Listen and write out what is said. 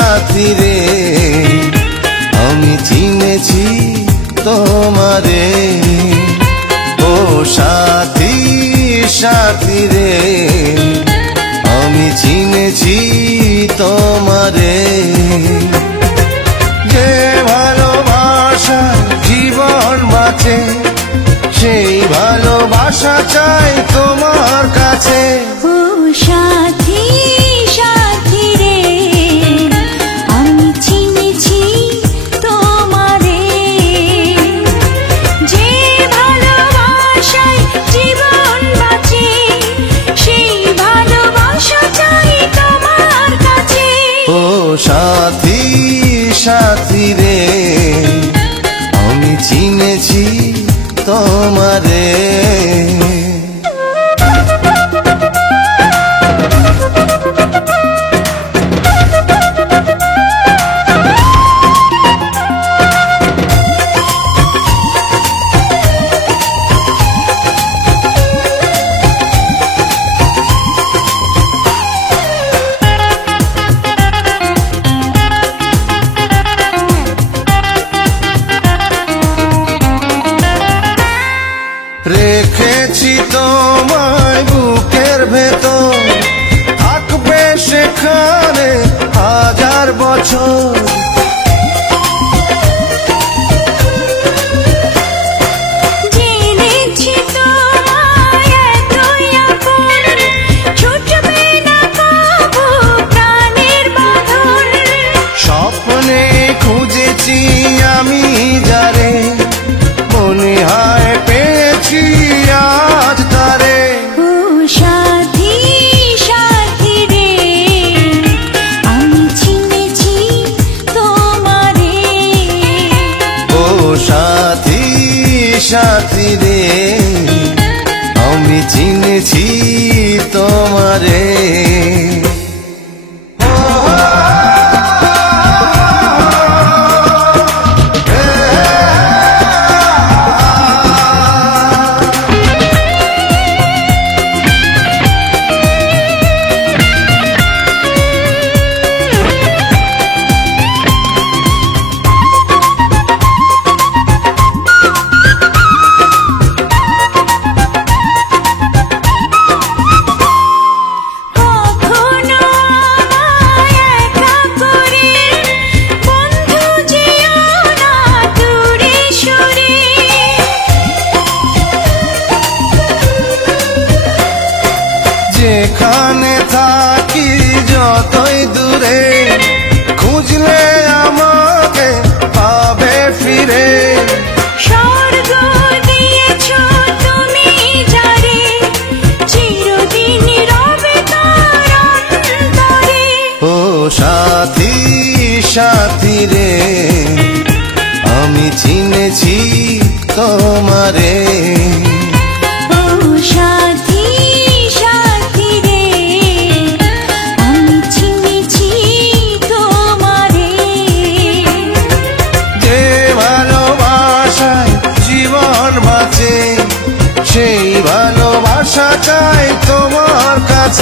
সাথী রে আমি চিনেছি তোমারে। ও সাথী সাথী রে আমি চিনেছি তোমারে। যে ভালোবাসা জীবন বাঁচে সেই ভালোবাসা চাই তোমার কাছে। ও সাথী সাথী রে আমি চিনেছি তোমারে। যে ভালোবাসায় জীবন বাঁচে সেই ভালোবাসা চাই তোমার কাছে। ও সাথী সাথী রে আমি চিনেছি তোমারে। রেখেছি তোমায় বুকের ভেতর থাকবে সেখানে হাজার বছর। জেনেছি তোমায় এতই আপন ছুটবে না কবু প্রাণের বাঁধন। স্বপ্নে খুঁজেছি আমি যারে মনে হয় পেয়েছি আজ তারে। ও সাথী সাথী রে আমি চিনেছি তোমারে। ও সাথী সাথী রে আমি চিনেছি তোমারে। কখনো আমায় একা করে বন্ধু যেও না দূরে সরে। যেখানে থাকি যতই দূরে খুঁজলে আমাকে পাবে ফিরে। স্বর্গ দিয়েছো তুমি যারে চিরদিন রবে তার অন্তরে। ও সাথী সাথী রে আমি চিনেছি তোমারে। ও সাথী সাথী রে আমি চিনেছি তোমারে। যে ভালোবাসায় জীবন বাঁচে সেই ভালোবাসা চাই তোমার কাছে।